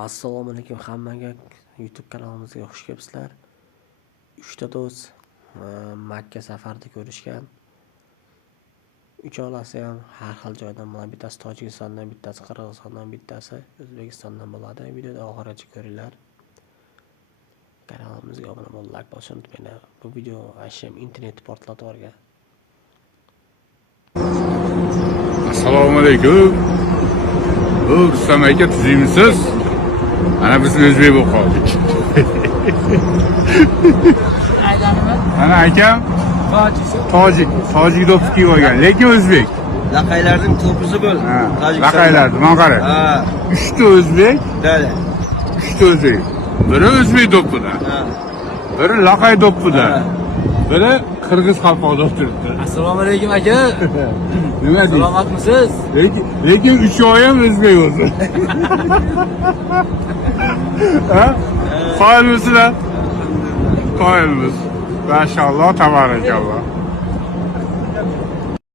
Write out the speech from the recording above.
Assalomu alaykum hammaga. YouTube kanalimizga xush kelibsizlar. 3 ta do'st Makka safarda ko'rishgan. Uchalasi ham har xil joydan bo'ladi. Bittasi Tojikistondan, bittasi Qirg'izistondan, bittasi O'zbekistondan bo'ladi. Videoda oxirigacha ko'ringlar. Kanalimizga obuna bo'lib, like bosishni unutmanglar. Bu video asham internetni portlatib yuborgan. Assalomu alaykum. Rustam aka tuzimsiz? Ana biz o'zbek bo'lib qoldik. Ana akam tojik do'ppi kiyib olgan, lekin o'zbek. Laqaylarning to'pizi bo'l. Laqaylarni men qara. 3 ta o'zbek. Dali. 3 ta o'zbek. Biri o'zbek do'ppidan. Biri laqay do'ppidan. Biri qirg'iz qalpoqda turibdi. Assalomu alaykum aka. Nima deysiz? Salomatmisiz? Lekin 3 ham o'zbek o'zi. Ha? Qoyilmisizlar? Qoyilmiz. Maşallah, tabarakallah.